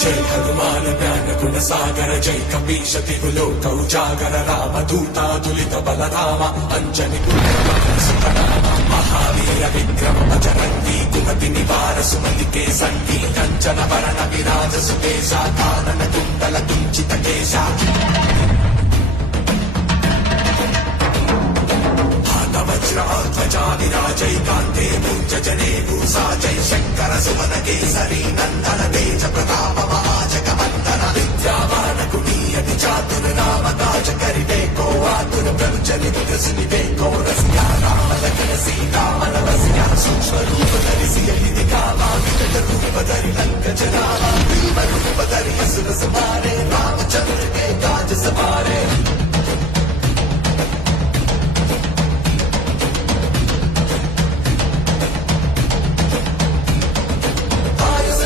जय हनुमान ज्ञान गुण सागर जय कपीश तिहु लोक उजागर राम दूतातुलित बलधामा अंजनी पुण्य सुतनामा महावीर विक्रम बजरंगी कुमति निवार सुमति के संगी कंचन वरण विराज सुकेशा कानन कुंडल कुंचित केशा ध्वजा विराजय कांते मूर्ज जने भूषा जय शंकर सुमन केसरी नंदन तेज प्रताप महाजग वंदन विद्यावान कुटीयति चातुर राम काज करिबे को आतुर ब्रह्मचर्य सुनिबे को रसिया राम लखन सीता मन बसिया सूक्ष्म रूप धरि सियहि दिखावा विकट रूप धरि लंक जरावा भीम रूप धरि असुर संहारे रामचंद्र